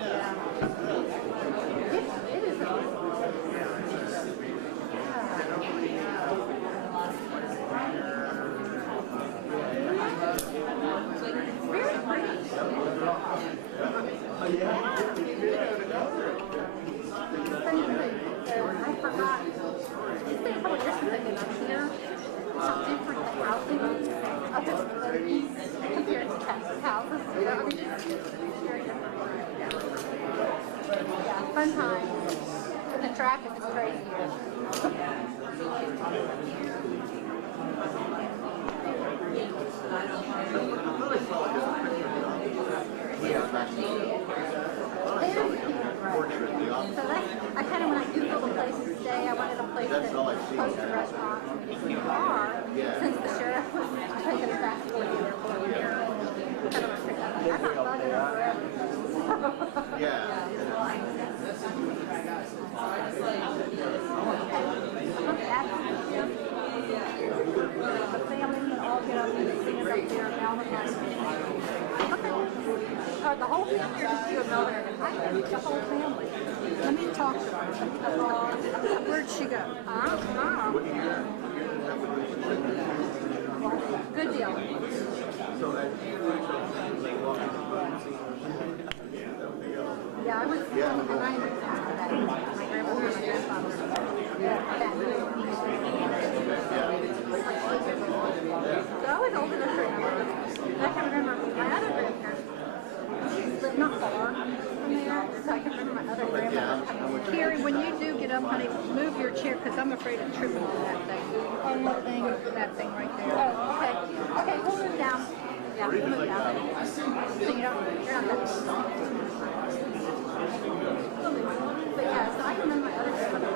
It is very pretty. I forgot. It's been a couple years since I've been up here. Something for the housing of this compared to Texas houses. You know, I mean, it's very different. Yeah, fun time. And the traffic is crazy. So that's, I kind of, when I Googled a place to stay, I wanted a place that was close to restaurants and decent car, since the sheriff was taking us back to the airport. I'm not bugging her forever. Yeah. The family would all get up and sing us up there in Melbourne. Or the whole family, or just you and Melbourne? I think the whole family. Let me talk to her. Where'd she go? Good deal. Yeah, I was and I understand that. My grandmother and my grandfather. So I was old enough to remember. I can remember my other grandparents lived not far from there, so I can remember my other grandmother coming. Carrie, when you do get up, honey, move your chair because I'm afraid of tripping on that thing. On that thing right there. Oh, okay. Okay, we'll move down. Yeah, we'll move down. So you're not that. But yeah, so I can remember my other grandmother.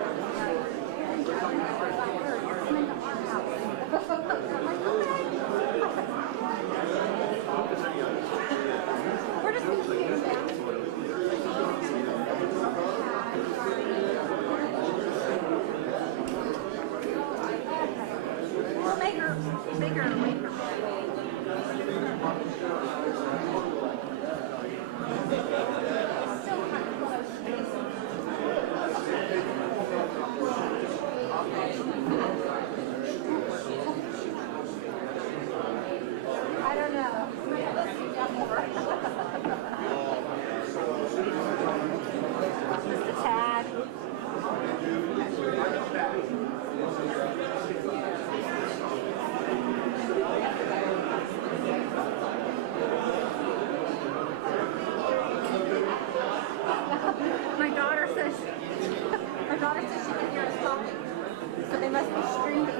We're just going to get down. We'll make her bigger and make her I don't know. Just a tad. My daughter says she can hear us talking, so they must be streaming.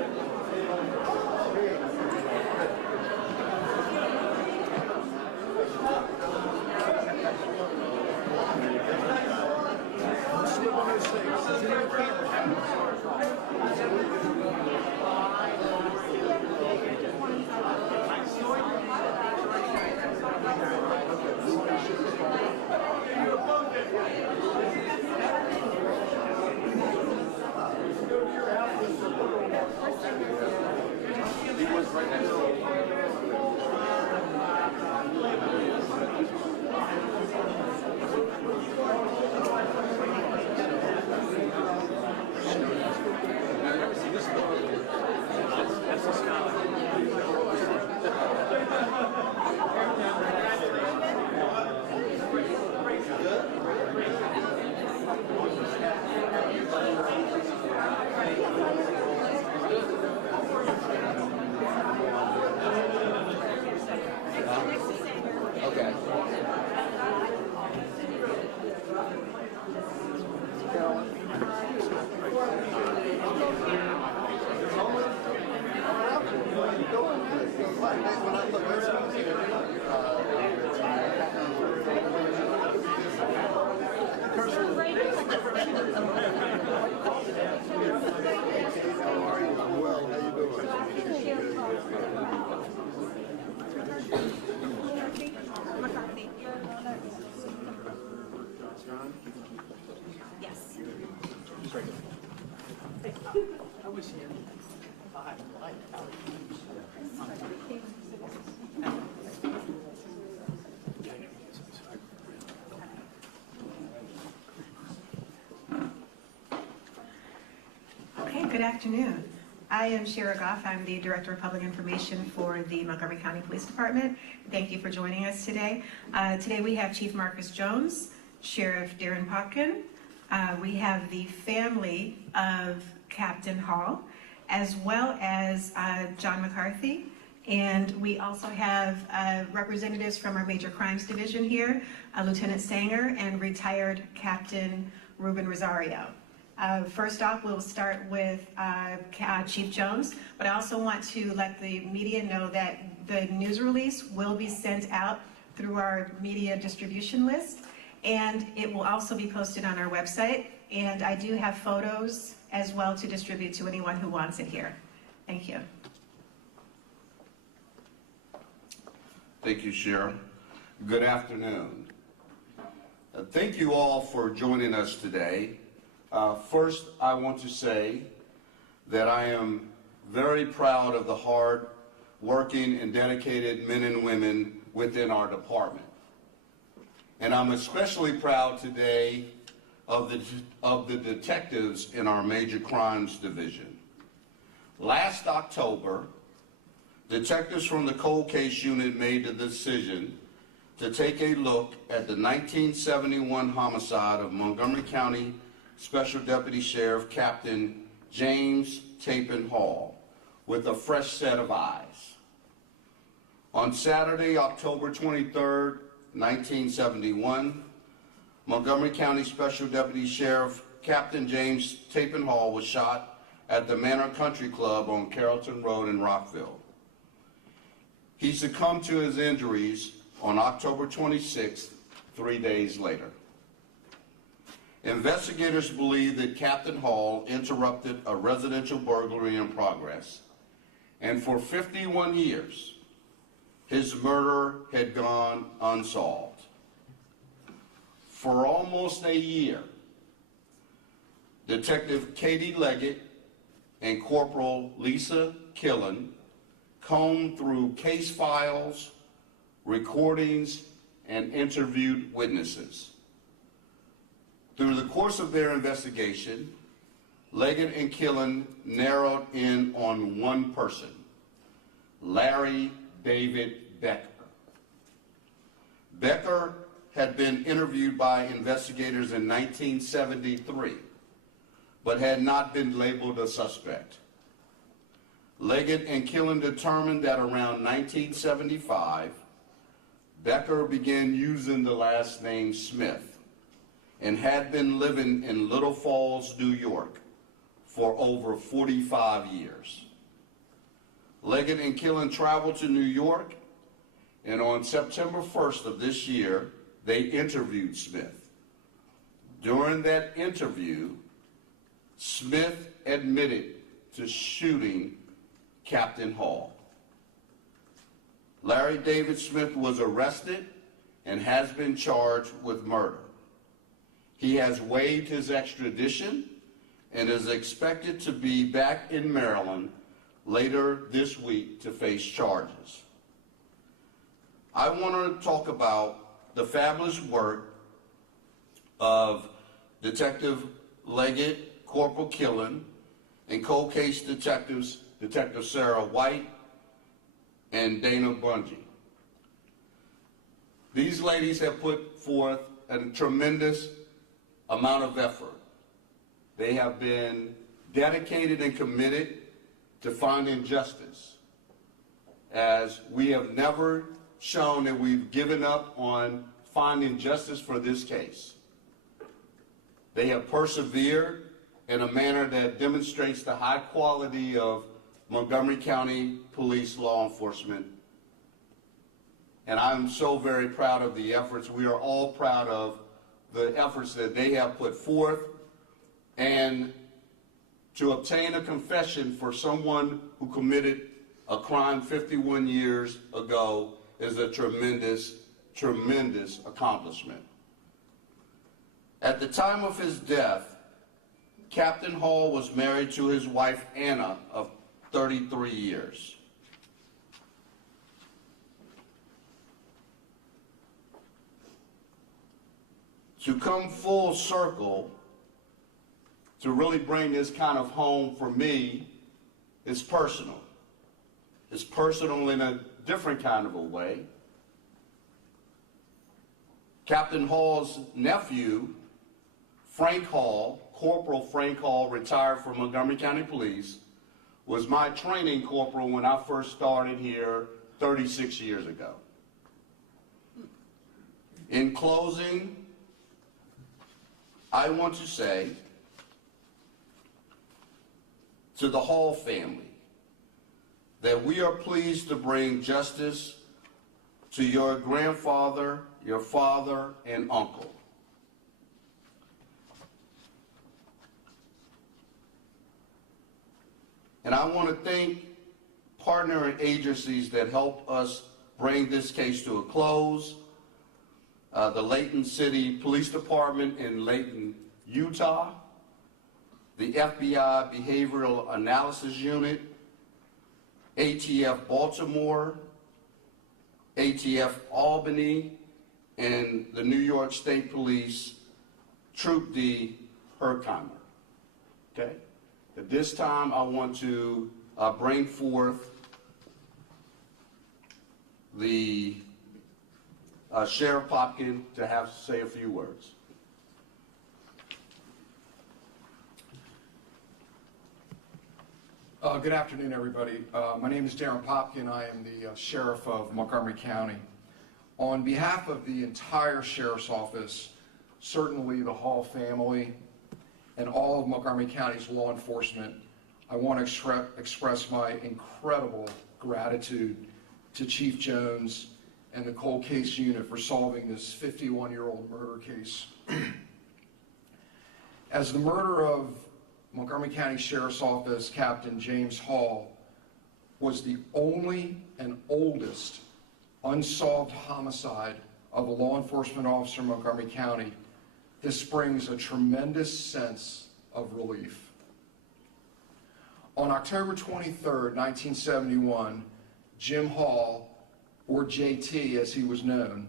Yes. I wish you had Good afternoon. I am Shara Goff. I'm the Director of Public Information for the Montgomery County Police Department. Thank you for joining us today. Today we have Chief Marcus Jones, Sheriff Darren Popkin. We have the family of Captain Hall, as well as John McCarthy. And we also have representatives from our Major Crimes Division here, Lieutenant Sanger and retired Captain Ruben Rosario. First off, we'll start with Chief Jones, but I also want to let the media know that the news release will be sent out through our media distribution list, and it will also be posted on our website. And I do have photos as well to distribute to anyone who wants it here. Thank you. Thank you, Shara. Good afternoon. Thank you all for joining us today. First, I want to say that I am very proud of the hard working and dedicated men and women within our department. And I'm especially proud today of the detectives in our Major Crimes Division. Last October, detectives from the Cold Case Unit made the decision to take a look at the 1971 homicide of Montgomery County Special Deputy Sheriff Captain James Tappen Hall with a fresh set of eyes. On Saturday, October 23rd, 1971, Montgomery County Special Deputy Sheriff Captain James Tappen Hall was shot at the Manor Country Club on Carrollton Road in Rockville. He succumbed to his injuries on October 26th, 3 days later. Investigators believe that Captain Hall interrupted a residential burglary in progress, and for 51 years, his murder had gone unsolved. For almost a year, Detective Katie Leggett and Corporal Lisa Killen combed through case files, recordings, and interviewed witnesses. Through the course of their investigation, Leggett and Killen narrowed in on one person, Larry David Becker. Becker had been interviewed by investigators in 1973, but had not been labeled a suspect. Leggett and Killen determined that around 1975, Becker began using the last name Smith and had been living in Little Falls, New York for over 45 years. Leggett and Killen traveled to New York, and on September 1st of this year, they interviewed Smith. During that interview, Smith admitted to shooting Captain Hall. Larry David Smith was arrested and has been charged with murder. He has waived his extradition and is expected to be back in Maryland later this week to face charges. I want to talk about the fabulous work of Detective Leggett, Corporal Killen, and cold case detectives, Detective Sarah White and Dana Bungie. These ladies have put forth a tremendous amount of effort. They have been dedicated and committed to finding justice, as we have never shown that we've given up on finding justice for this case. They have persevered in a manner that demonstrates the high quality of Montgomery County Police law enforcement. And I'm so very proud of the efforts. We are all proud of the efforts that they have put forth. And to obtain a confession for someone who committed a crime 51 years ago is a tremendous, tremendous accomplishment. At the time of his death, Captain Hall was married to his wife Anna of 33 years. To come full circle to really bring this kind of home for me is personal. It's personal in a different kind of a way. Captain Hall's nephew, Frank Hall, Corporal Frank Hall, retired from Montgomery County Police, was my training corporal when I first started here 36 years ago. In closing, I want to say to the Hall family that we are pleased to bring justice to your grandfather, your father, and uncle. And I want to thank partnering agencies that helped us bring this case to a close. The Layton City Police Department in Layton, Utah, the FBI Behavioral Analysis Unit, ATF Baltimore, ATF Albany, and the New York State Police Troop D Herkimer. Okay? At this time, I want to bring forth the Sheriff Popkin to say a few words. Good afternoon, everybody. My name is Darren Popkin. I am the Sheriff of Montgomery County. On behalf of the entire Sheriff's Office, certainly the Hall family, and all of Montgomery County's law enforcement, I want to express my incredible gratitude to Chief Jones and the cold case unit for solving this 51-year-old murder case. As the murder of Montgomery County Sheriff's Office Captain James Hall was the only and oldest unsolved homicide of a law enforcement officer in Montgomery County, this brings a tremendous sense of relief. On October 23rd, 1971, Jim Hall, or JT as he was known,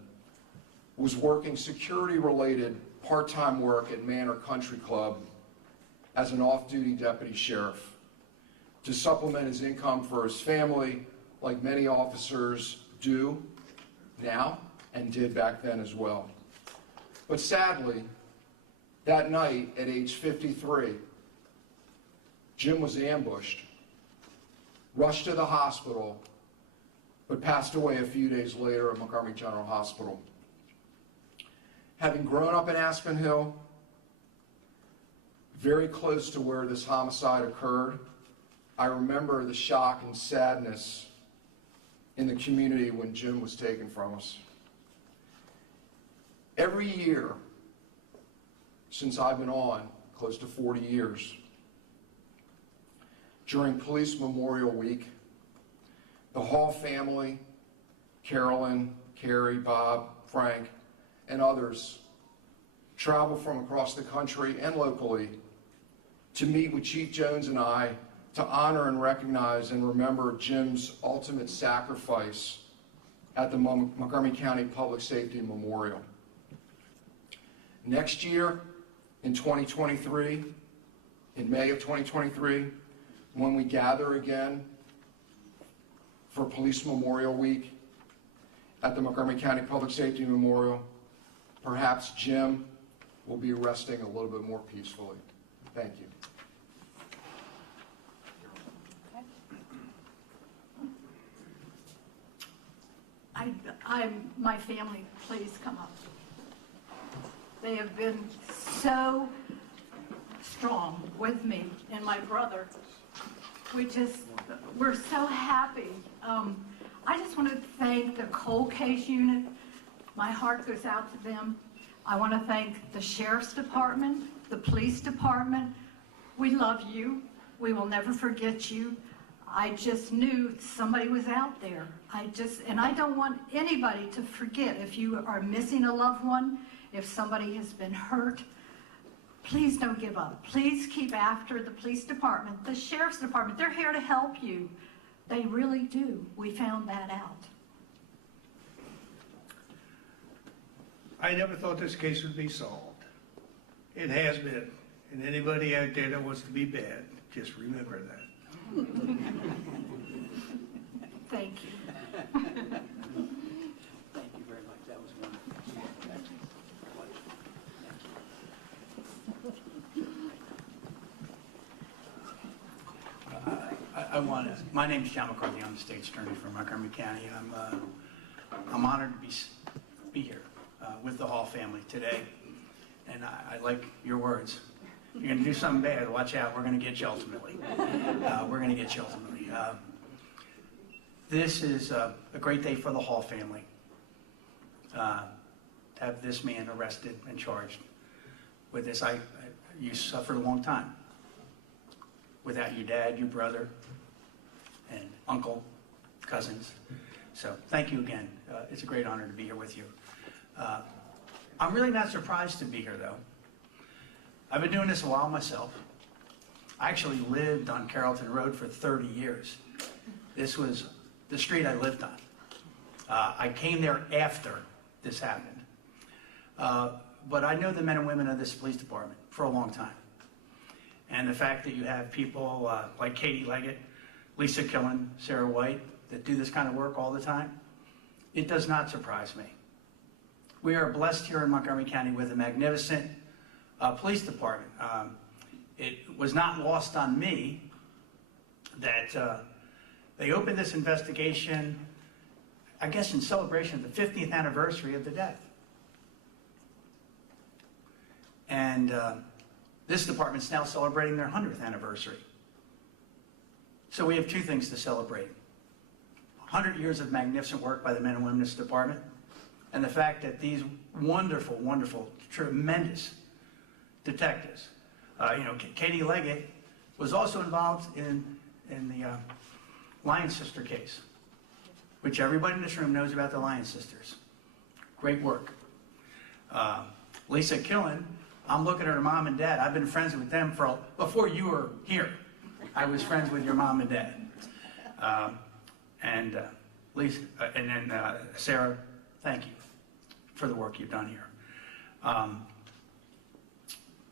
was working security-related part-time work at Manor Country Club as an off-duty deputy sheriff to supplement his income for his family, like many officers do now and did back then as well. But sadly, that night at age 53, Jim was ambushed, rushed to the hospital, but passed away a few days later at Montgomery General Hospital. Having grown up in Aspen Hill, very close to where this homicide occurred, I remember the shock and sadness in the community when Jim was taken from us. Every year, since I've been on, close to 40 years, during Police Memorial Week, the Hall family, Carolyn, Carrie, Bob, Frank, and others travel from across the country and locally to meet with Chief Jones and I to honor and recognize and remember Jim's ultimate sacrifice at the Montgomery County Public Safety Memorial. Next year, in 2023, in May of 2023, when we gather again for Police Memorial Week at the Montgomery County Public Safety Memorial, perhaps Jim will be resting a little bit more peacefully. Thank you. My family, please come up. They have been so strong with me and my brother. We're so happy. I just want to thank the cold case unit. My heart goes out to them. I want to thank the Sheriff's Department, the Police Department. We love you. We will never forget you. I just knew somebody was out there. And I don't want anybody to forget if you are missing a loved one, if somebody has been hurt, please don't give up. Please keep after the Police Department, the Sheriff's Department. They're here to help you. They really do. We found that out. I never thought this case would be solved. It has been. And anybody out there that wants to be bad, just remember that. Thank you. Thank you very much. That was wonderful. My name's John McCarthy. I'm the state's attorney for Montgomery County. I'm honored to be here with the Hall family today. And I like your words. You're going to do something bad, watch out. We're going to get you ultimately. We're going to get you ultimately. This is a great day for the Hall family. To have this man arrested and charged with this. You suffered a long time without your dad, your brother, and uncle, cousins. So thank you again. It's a great honor to be here with you. I'm really not surprised to be here, though. I've been doing this a while myself. I actually lived on Carrollton Road for 30 years. This was the street I lived on. I came there after this happened. But I know the men and women of this police department for a long time. And the fact that you have people like Katie Leggett, Lisa Killen, Sarah White, that do this kind of work all the time, it does not surprise me. We are blessed here in Montgomery County with a magnificent police department. It was not lost on me that they opened this investigation, I guess in celebration of the 50th anniversary of the death. And this department's now celebrating their 100th anniversary. So we have two things to celebrate. 100 years of magnificent work by the men and women of this department, and the fact that these wonderful, wonderful, tremendous detectives, Katie Leggett was also involved in the Lyon sister case, which everybody in this room knows about the Lyon sisters. Great work. Lisa Killen, I'm looking at her mom and dad. I've been friends with them before you were here. I was friends with your mom and dad. Lisa, and then Sarah, thank you for the work you've done here.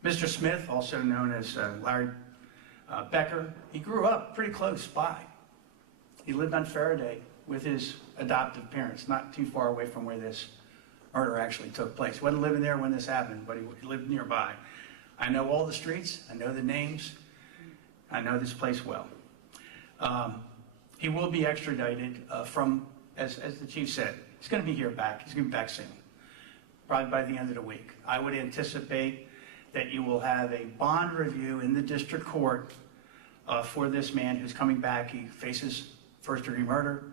Mr. Smith, also known as Larry Becker, he grew up pretty close by. He lived on Faraday with his adoptive parents, not too far away from where this murder actually took place. He wasn't living there when this happened, but he lived nearby. I know all the streets. I know the names. I know this place well. He will be extradited from, as the chief said, he's going to be back. He's going to be back soon, probably by the end of the week. I would anticipate that you will have a bond review in the district court for this man who's coming back. He faces first-degree murder.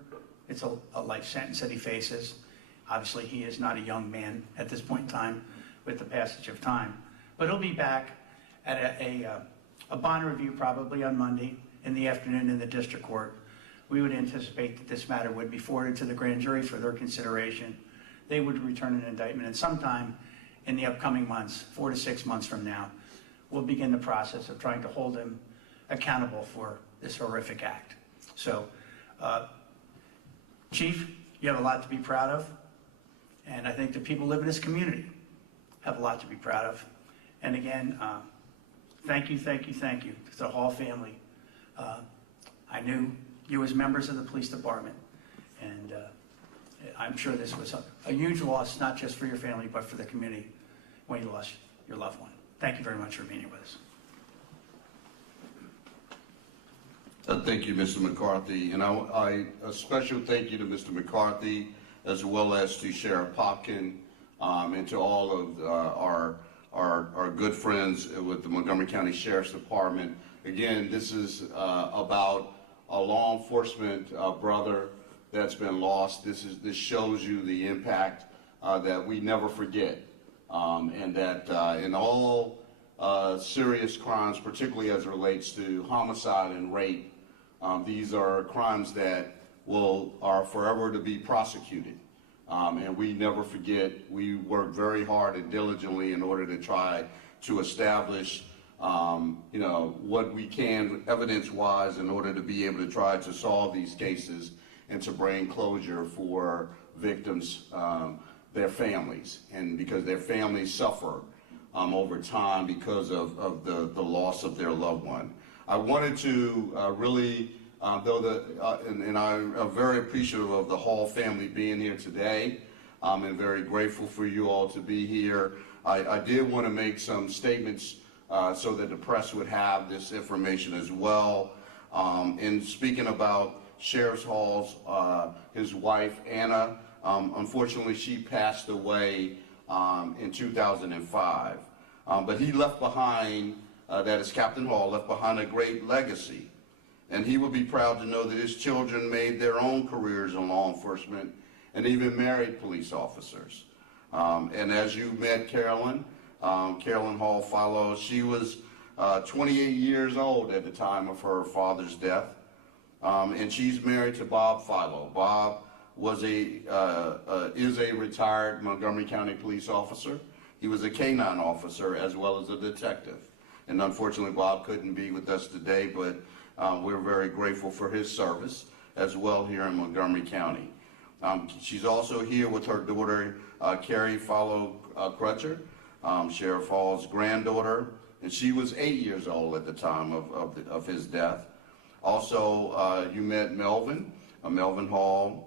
It's a life sentence that he faces. Obviously, he is not a young man at this point in time with the passage of time. But he'll be back at a bond review probably on Monday in the afternoon in the district court. We would anticipate that this matter would be forwarded to the grand jury for their consideration. They would return an indictment, and sometime in the upcoming months, 4 to 6 months from now, we'll begin the process of trying to hold him accountable for this horrific act. So, Chief, you have a lot to be proud of, and I think the people who live in this community have a lot to be proud of. And again, thank you to the Hall family. I knew you as members of the police department, and I'm sure this was a huge loss, not just for your family, but for the community when you lost your loved one. Thank you very much for being here with us. Thank you, Mr. McCarthy. And a special thank you to Mr. McCarthy, as well as to Sheriff Popkin, and to all of our good friends with the Montgomery County Sheriff's Department. Again, this is about a law enforcement brother that's been lost. This shows you the impact that we never forget, and that in all serious crimes, particularly as it relates to homicide and rape, these are crimes that are forever to be prosecuted. And we never forget. We work very hard and diligently in order to try to establish what we can evidence-wise in order to be able to try to solve these cases and to bring closure for victims, their families, and because their families suffer over time because of the loss of their loved one. I wanted to really, and I'm very appreciative of the Hall family being here today. And very grateful for you all to be here. I did want to make some statements so that the press would have this information as well. In speaking about Sheriff Hall's, his wife, Anna, unfortunately she passed away in 2005. But he left behind, that is Captain Hall, left behind a great legacy. And he would be proud to know that his children made their own careers in law enforcement and even married police officers. And as you met Carolyn, Carolyn Hall Philo, she was 28 years old at the time of her father's death. And she's married to Bob Philo. Bob was is a retired Montgomery County police officer. He was a K-9 officer as well as a detective. And unfortunately, Bob couldn't be with us today, but we're very grateful for his service as well here in Montgomery County. She's also here with her daughter, Carrie Philo Crutcher, Sheriff Hall's granddaughter, and she was 8 years old at the time of his death. Also, you met Melvin, Melvin Hall,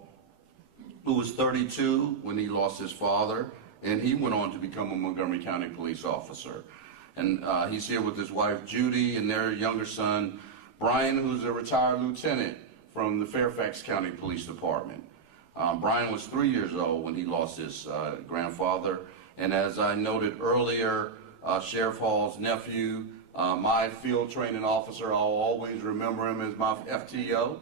who was 32 when he lost his father, and he went on to become a Montgomery County police officer. And he's here with his wife, Judy, and their younger son, Brian, who's a retired lieutenant from the Fairfax County Police Department. Brian was 3 years old when he lost his grandfather. And as I noted earlier, Sheriff Hall's nephew, my field training officer, I'll always remember him as my FTO,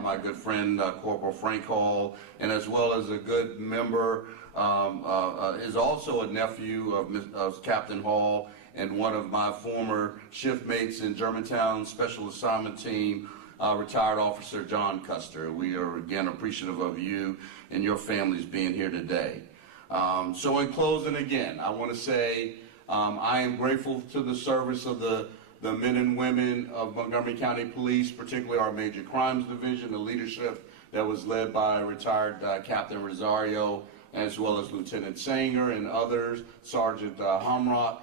my good friend Corporal Frank Hall, and as well as a good member, is also a nephew of Captain Hall and one of my former shift mates in Germantown Special Assignment Team, retired Officer John Custer. We are again appreciative of you and your families being here today. So in closing again, I want to say I am grateful to the service of the men and women of Montgomery County Police, particularly our Major Crimes Division, the leadership that was led by retired Captain Rosario, as well as Lieutenant Sanger and others, Sergeant Humrock,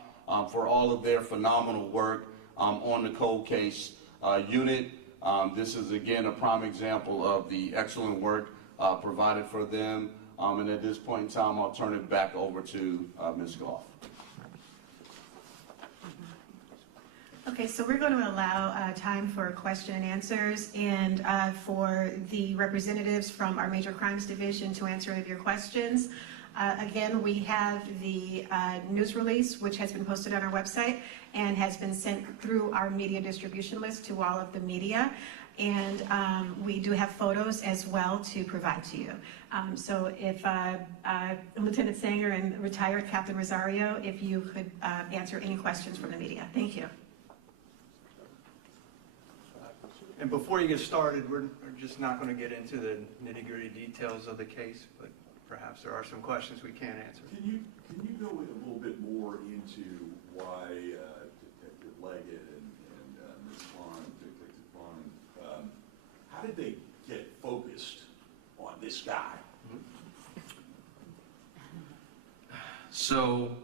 for all of their phenomenal work on the cold case unit. This is again a prime example of the excellent work provided for them. And at this point in time, I'll turn it back over to Ms. Goff. Okay, so we're going to allow time for question and answers, and for the representatives from our Major Crimes Division to answer any of your questions. Again, we have the news release, which has been posted on our website and has been sent through our media distribution list to all of the media. And we do have photos as well to provide to you. So if Lieutenant Sanger and retired Captain Rosario, if you could answer any questions from the media. Thank you. And before you get started, we're just not going to get into the nitty-gritty details of the case, but perhaps there are some questions we can't answer. Can you go a little bit more into why Detective Leggett and Ms. Vaughn, Detective Vaughn, how did they get focused on this guy? So,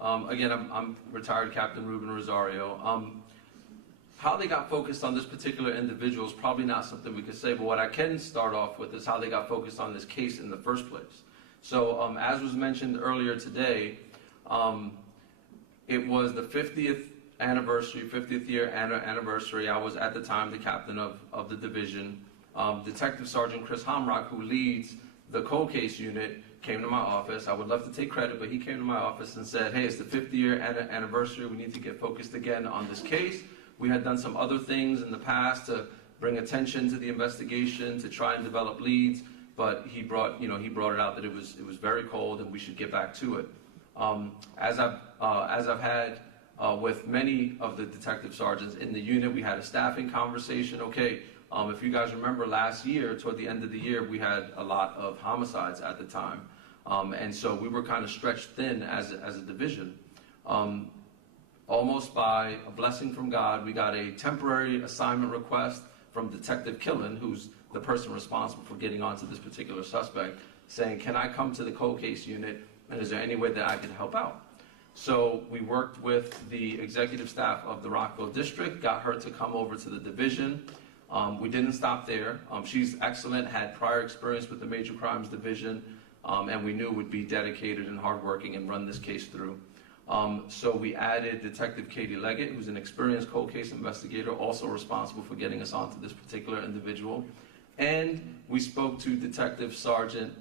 again, I'm retired Captain Ruben Rosario. How they got focused on this particular individual is probably not something we could say, but what I can start off with is how they got focused on this case in the first place. So, as was mentioned earlier today, it was the 50th anniversary, 50th year anniversary. I was at the time the captain of the division. Detective Sergeant Chris Homrock, who leads the cold case unit, came to my office. I would love to take credit, but he came to my office and said, hey, it's the 50th year anniversary. We need to get focused again on this case. We had done some other things in the past to bring attention to the investigation, to try and develop leads, but he brought it out that it was very cold and we should get back to it. As I've had with many of the detective sergeants in the unit, we had a staffing conversation. Okay, if you guys remember last year, toward the end of the year, we had a lot of homicides at the time, and so we were kind of stretched thin as a division. Almost by a blessing from God, we got a temporary assignment request from Detective Killen, who's the person responsible for getting onto this particular suspect, saying, can I come to the cold case unit, and is there any way that I can help out? So we worked with the executive staff of the Rockville District, got her to come over to the division. We didn't stop there. She's excellent, had prior experience with the Major Crimes Division, and we knew would be dedicated and hardworking and run this case through. So we added Detective Katie Leggett, who's an experienced cold case investigator, also responsible for getting us onto this particular individual. And we spoke to Detective Sergeant,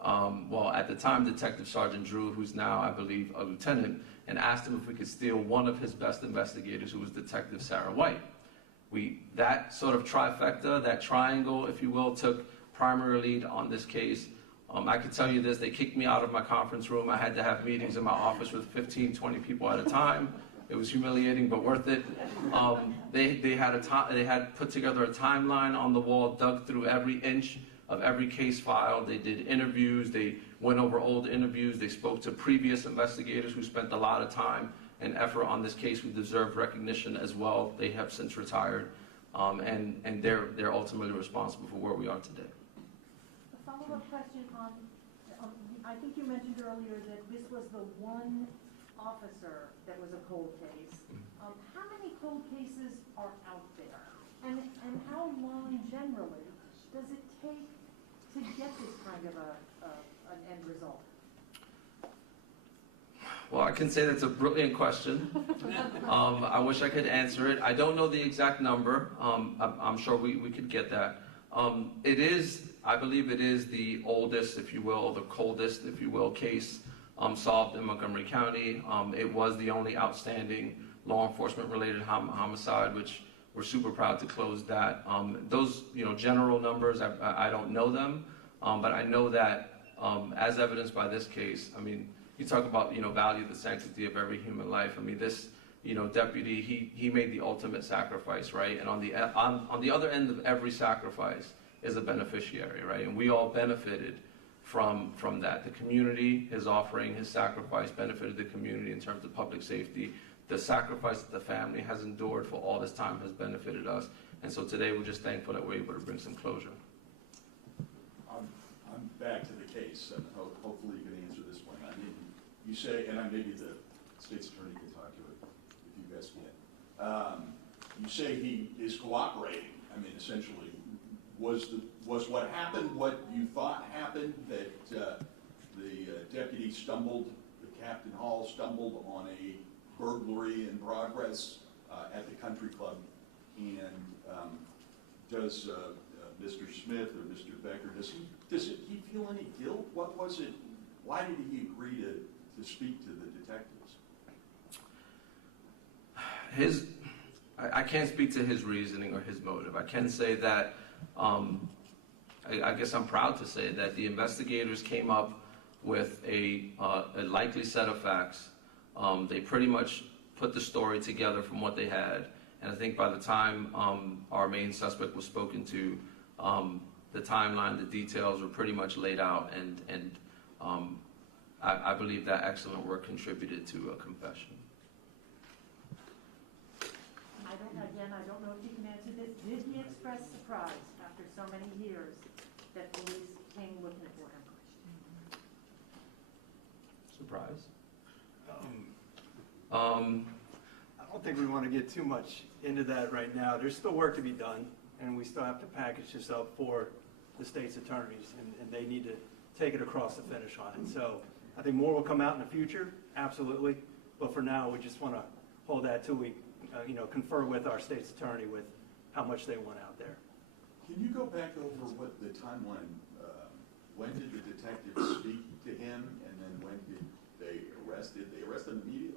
well, at the time, Detective Sergeant Drew, who's now, I believe, a lieutenant, and asked him if we could steal one of his best investigators, who was Detective Sarah White. That sort of trifecta, that triangle, if you will, took primary lead on this case. I can tell you this, they kicked me out of my conference room. I had to have meetings in my office with 15, 20 people at a time. It was humiliating, but worth it. They had put together a timeline on the wall, dug through every inch of every case file. They did interviews. They went over old interviews. They spoke to previous investigators who spent a lot of time and effort on this case, who deserve recognition as well. They have since retired, and they're ultimately responsible for where we are today. A follow-up question on, I think you mentioned earlier that this was the one officer that was a cold case. How many cold cases are out there? And how long generally does it take to get this kind of an end result? Well, I can say that's a brilliant question. I wish I could answer it. I don't know the exact number. I'm sure we could get that. I believe it is the oldest, if you will, the coldest, if you will, case solved in Montgomery County. It was the only outstanding law enforcement related homicide, which we're super proud to close that. Those, general numbers, I don't know them, but I know that as evidenced by this case, I mean, you talk about, value the sanctity of every human life. I mean, this, deputy, he made the ultimate sacrifice, right? And on the other end of every sacrifice is a beneficiary, right? And we all benefited from that. The community, his offering, his sacrifice benefited the community in terms of public safety. The sacrifice that the family has endured for all this time has benefited us. And so today we're just thankful that we're able to bring some closure. I'm back to the case, and hopefully you can answer this one. I mean, you say, and maybe the state's attorney can talk to it if you guys can. You say he is cooperating. I mean, essentially, was what happened what you thought happened, that the deputy stumbled, the Captain Hall stumbled on a burglary in progress at the country club, and does Mr. Smith or Mr. Becker, does he feel any guilt? What was it? Why did he agree to speak to the detectives? I can't speak to his reasoning or his motive. I can say that I guess I'm proud to say that the investigators came up with a likely set of facts. They pretty much put the story together from what they had, and I think by the time our main suspect was spoken to, the timeline, the details were pretty much laid out, and I believe that excellent work contributed to a confession. I don't know if you can answer this. Did he express surprise after so many years that police came looking for him? Surprise? I don't think we want to get too much into that right now. There's still work to be done, and we still have to package this up for the state's attorneys, and they need to take it across the finish line. So I think more will come out in the future, absolutely. But for now, we just want to hold that till we confer with our state's attorney with how much they want out there. Can you go back over what the timeline, when did the detectives speak to him, and then when did they arrest him? They arrested him immediately?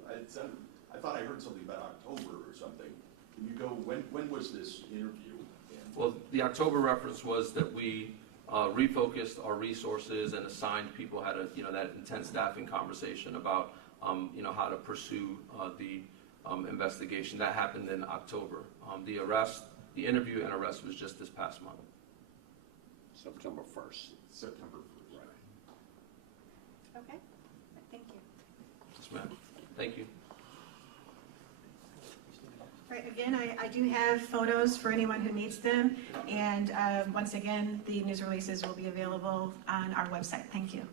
I thought I heard something about October or something. Can you go, when was this interview? Well, the October reference was that we refocused our resources and assigned people, had that intense staffing conversation about how to pursue the investigation. That happened in October. The interview and arrest was just this past month. September 1st. September 1st. Okay, thank you. Yes, ma'am. Thank you. Right, again, I do have photos for anyone who needs them, and once again, the news releases will be available on our website. Thank you.